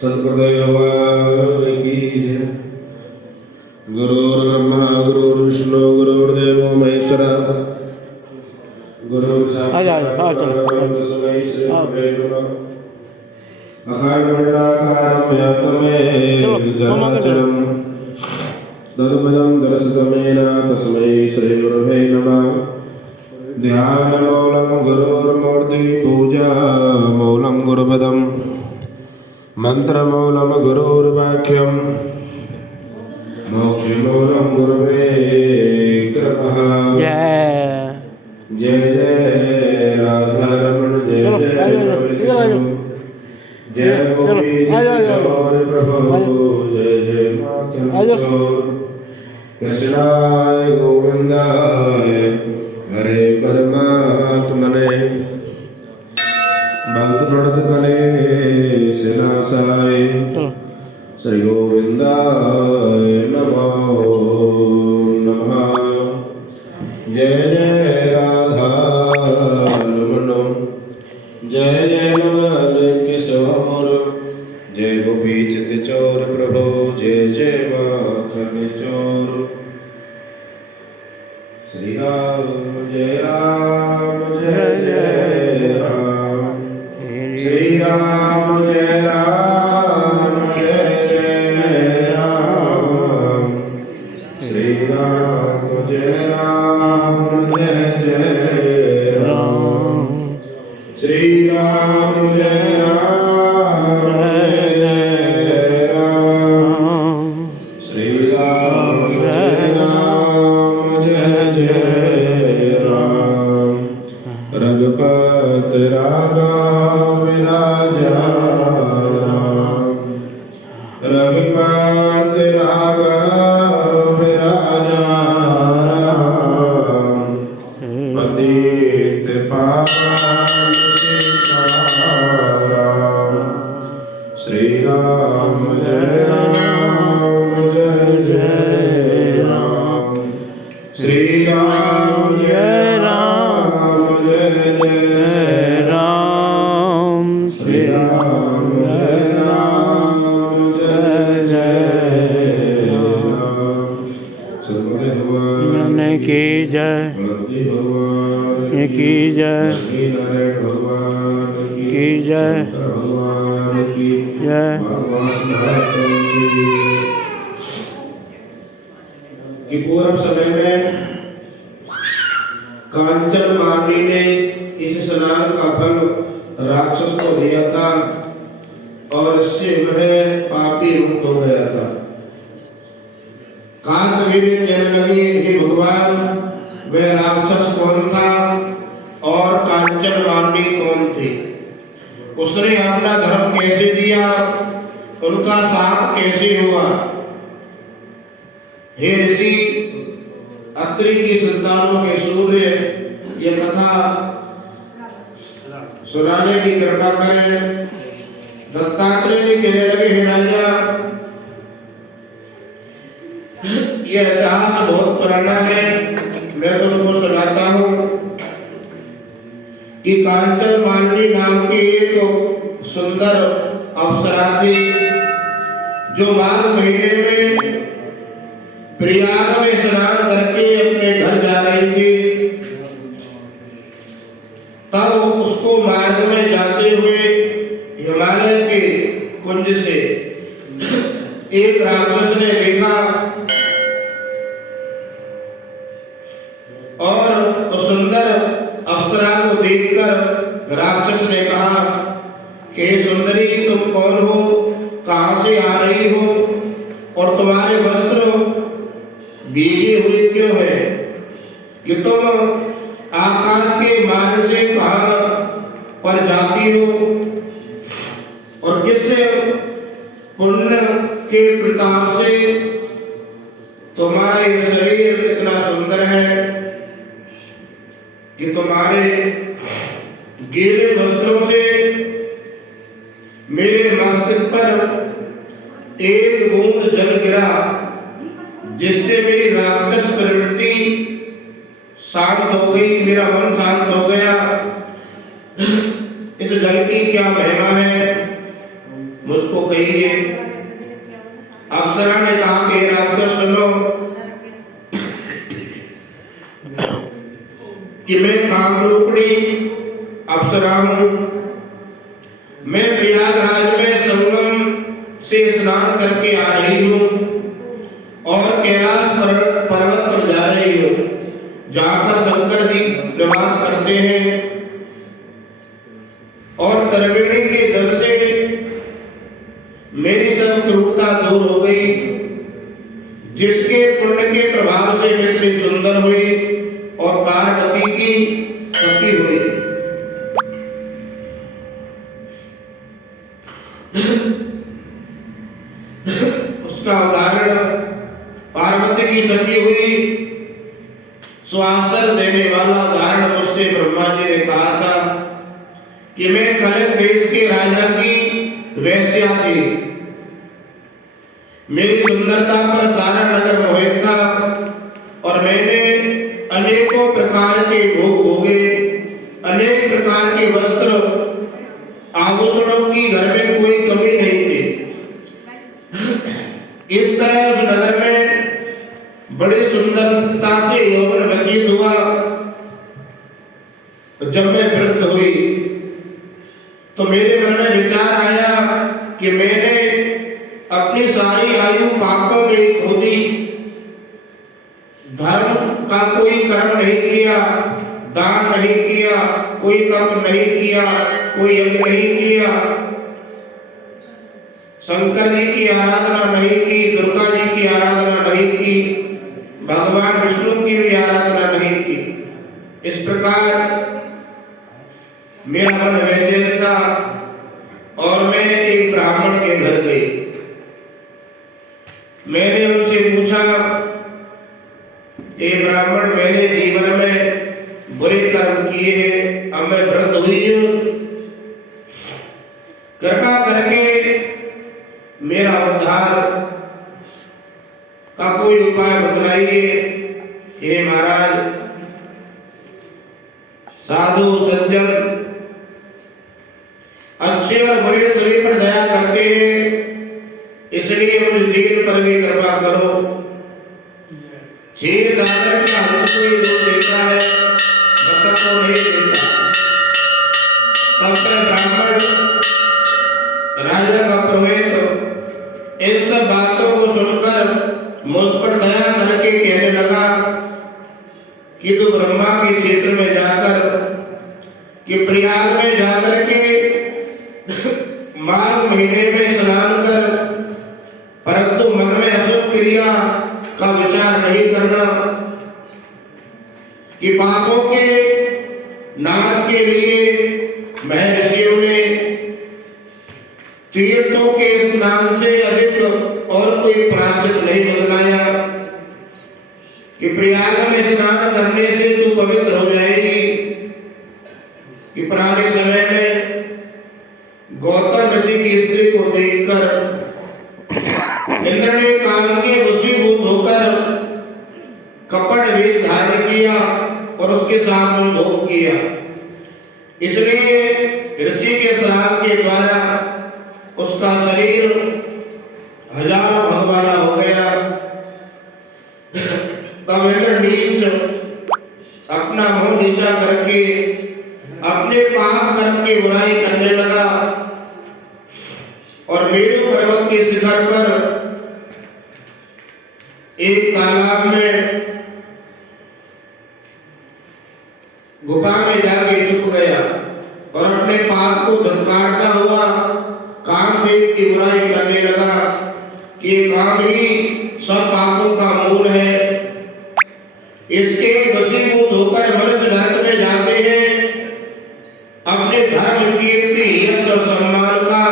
सद्गुरुदेव की जय। गुरुर्ब्रह्मा गुरुर्विष्णु गुरुर्देवो महेश्वरा गुरु साक्षात् परब्रह्म तस्मै श्री गुरवे नमः। अखंड निराकारं व्याप्तमेव जगच्चरं तद्पदं दर्शितमेन तस्मै श्री गुरवे नमः। ध्यानमूलं गुरुर्मूर्ति पूजा मूलं गुरुपदम् मंत्रमूलं गुरुर्वाक्यं मोक्षमूलं गुरुवे कृपः। जय जय राधारमण जय जय जय गोपी चौर प्रभु जय जय चौर कृष्णाय गोविंदाय हरे परमात्मने भक्त प्रणत कले सिनासाय श्री गोविंदाय नमो नमः। जय जय राधा रमण जय जय नमन किशोर जय गोपी चित चोर प्रभु जय जय माखन चोर। श्री राम जय जय राम श्री राम जय राम श्री राम जय राम श्री राम जय श्री राम जय राम। रघुपत राघव राजा राम रघुपत राघव राजा राम पतित पावन सीताराम। श्री राम जय राम श्री राम जय राम श्री राम की जय की जय की जय जय। कि पूर्व समय में कांचन मार्गी ने इस स्नान का फल राक्षस को दिया था और इससे वह पापी मुक्त हो गया था। कांतवीर कहने लगी हे भगवान वह राक्षस कौन था और कांचन मार्गी कौन थी, उसने अपना धर्म कैसे दिया, उनका साथ कैसे हुआ। हे ऋषि अत्रि की संतानों के सूर्य ये कथा सुनाने की कृपा करें। दत्तात्रेय जी कहने लगे हे राजा यह इतिहास बहुत पुराना है, मैं तुमको सुनाता हूँ कि कांचन मालिनी नाम की एक सुंदर अप्सरा थी जो माघ महीने में प्रयाग में स्नान करके अपने घर जा रही थी। तब उसको मार्ग में जाते हुए हिमालय के कुंज से एक राक्षस ने देखा और उस सुंदर अप्सरा को देखकर राक्षस ने कहा कि सुंदरी तुम कौन हो, कहां से आ रही हो और तुम्हारे वस्त्र भीगे हुए क्यों है, कि तुम आकाश के मार्ग से कहां पर जाती हो और किस पुण्य के प्रताप से तुम्हारा शरीर इतना सुंदर है कि तुम्हारे गीले वस्त्रों से मेरे मस्तक पर एक बूंद जल गिरा जिससे मेरी राक्षस प्रवृत्ति शांत हो गई, मेरा मन शांत हो गया। इस जल की क्या महिमा है, मुझको कहिए। अप्सरा ने कहा कि राक्षस सुनो कि मैं कामरूपिणी अप्सरा हूं। मैं प्रयागराज में संगम से स्नान करके आ रही हूं और कैलाश पर्वत पर जा रही हूं, जहां पर शंकर जी निवास करते हैं। और तरवेणी के जल से मेरी सब क्रूरता दूर हो गई, जिसके पुण्य के प्रभाव से मैं इतनी सुंदर हुई और पार्वती की सखी हुई। उसका उदाहरण पार्वती की सखी हुई, सुआसर देने वाला उदाहरण मुझसे ब्रह्मा जी ने कहा था कि मैं कलिंग देश के राजा की वेश्या थी। मेरी सुंदरता पर सारा नगर मोहित था और मैंने अनेकों प्रकार के भोग भोगे, अनेक प्रकार के वस्त्र आभूषणों की घर में कोई कमी नहीं थी। इस तरह उस नगर में बड़ी सुंदरता से यौवन व्यतीत हुआ। जब मैं वृद्ध हुई तो मेरे मन में विचार आया कि मैंने अपनी सारी आयु पापों में खो दी। धर्म का कोई कर्म नहीं किया, दान नहीं किया, कोई तप नहीं किया, कोई यज्ञ नहीं किया, शंकर जी की आराधना नहीं की, दुर्गा जी की आराधना नहीं की, भगवान विष्णु की भी आराधना नहीं की। इस प्रकार मेरा मन बेचैन था और मैं एक ब्राह्मण के घर गई। मैंने उनसे पूछा, ये ब्राह्मण मैंने जीवन में बुरे कर्म किए हैं, अब मैं वृद्ध हुई हूं, कृपा करके मेरा उद्धार का कोई उपाय बतलाइए। हे महाराज, साधु सज्जन अच्छे और बुरे सभी पर दया करते हैं, इसलिए मुझ दीन पर भी कृपा करो। क्षीर सागर का हंस कोई लोग देता है, बतख को नहीं देता। तब ब्राह्मण राजा का पुरोहित इन सब बातों को सुनकर मुझ पर दया करके कहने लगा कि तू ब्रह्मा के क्षेत्र में जाकर, कि प्रयाग में जाकर के माघ महीने में स्नान कर, परंतु मन में अशुभ क्रिया का विचार नहीं करना, कि पापों के नाश के लिए महर्षियों ने तीर्थों के स्नान से अधिक और कोई प्रायश्चित नहीं बतलाया, कि प्रयाग में स्नान करने से तू पवित्र हो जाएगी। कि पुराने समय में गौतम ऋषि की स्त्री को देखकर इंद्र ने काम के वशीभूत होकर कपट वेश धारण किया और उसके साथ भोग किया। इसलिए ऋषि के श्राप के द्वारा उसका शरीर हजारों भग वाला हो गया। तब इंद्र नीच अपना मुंह नीचा करके अपने पाप कर्म की बुराई करने लगा और मेरु पर्वत के शिखर पर एक तालाब में गुफा में जाके छुप गया और अपने पाप को धनकारता हुआ कामदेव की बुराई करने लगा कि ये काम ही सब पापों का मूल है। इसके वशीभूत होकर मनुष्य नरक में जाते हैं, अपने धर्म कीर्ति यश और सम्मान का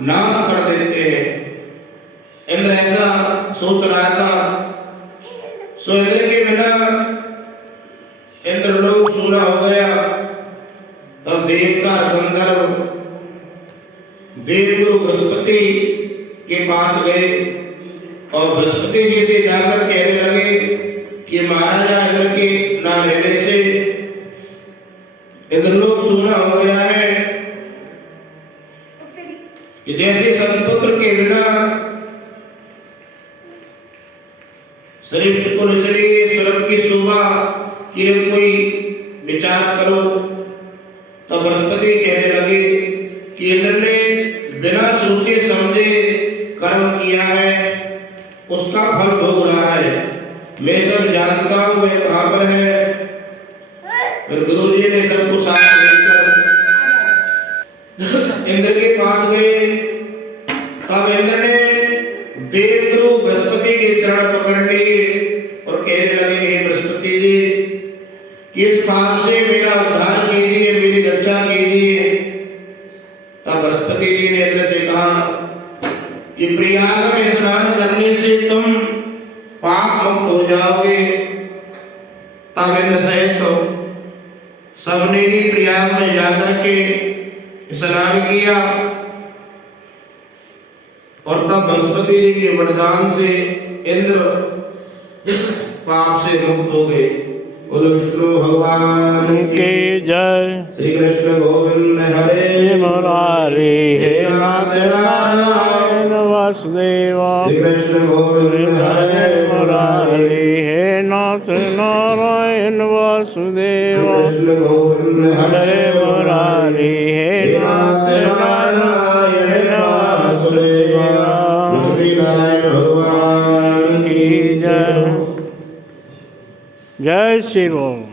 नाश कर देते हैं। इंद्र ऐसा सोच रहा था। सो इंद्र के बिना इंद्रलोक सूना हो गया। तब देवता गंधर्व देवगुरु बृहस्पति के पास गए और बृहस्पति जी से जाकर कहने लगे कि महाराजा इंद्र के ना रहने से इंद्रलोक सूना हो गया है। कि जैसे श्रेष्ठ पुरुष स्वर्ग की शोभा की कोई विचार करो। तब बृहस्पति कहने लगे कि इंद्र ने बिना सोचे समझे कर्म किया है, उसका फल भोग रहा है। मैं सब जानता हूँ वह कहाँ पर है। फिर गुरु जी ने सबको साथ लेकर इंद्र के पास गए। तब इंद्र ने देवगुरु बृहस्पति के चरण पकड़ लिए और कहने लगे, हे बृहस्पति जी, किस पाप से मेरा उद्धार कीजिए, मेरी रक्षा कीजिए। तब बृहस्पति जी ने इंद्र से कहा कि प्रयाग में स्नान करने से तुम पाप मुक्त हो जाओगे। तब इंद्र सहित तो सबने ही प्रयाग में जाकर के स्नान किया और तब बृहस्पति जी के वरदान से इंद्र पाप से मुक्त हो गए। बोलो विष्णु भगवान की जय। श्री कृष्ण गोविंद हरे मुरारी हे नाथ नारायण वासुदेव। श्री कृष्ण गोविंद हरे मुरारी हे नाथ नारायण वासुदेव। कृष्ण गोविंद हरे मुरारी हे नाथ नारायण वासुदेव। श्री नारायण भगवान की जय। जय श्री राम।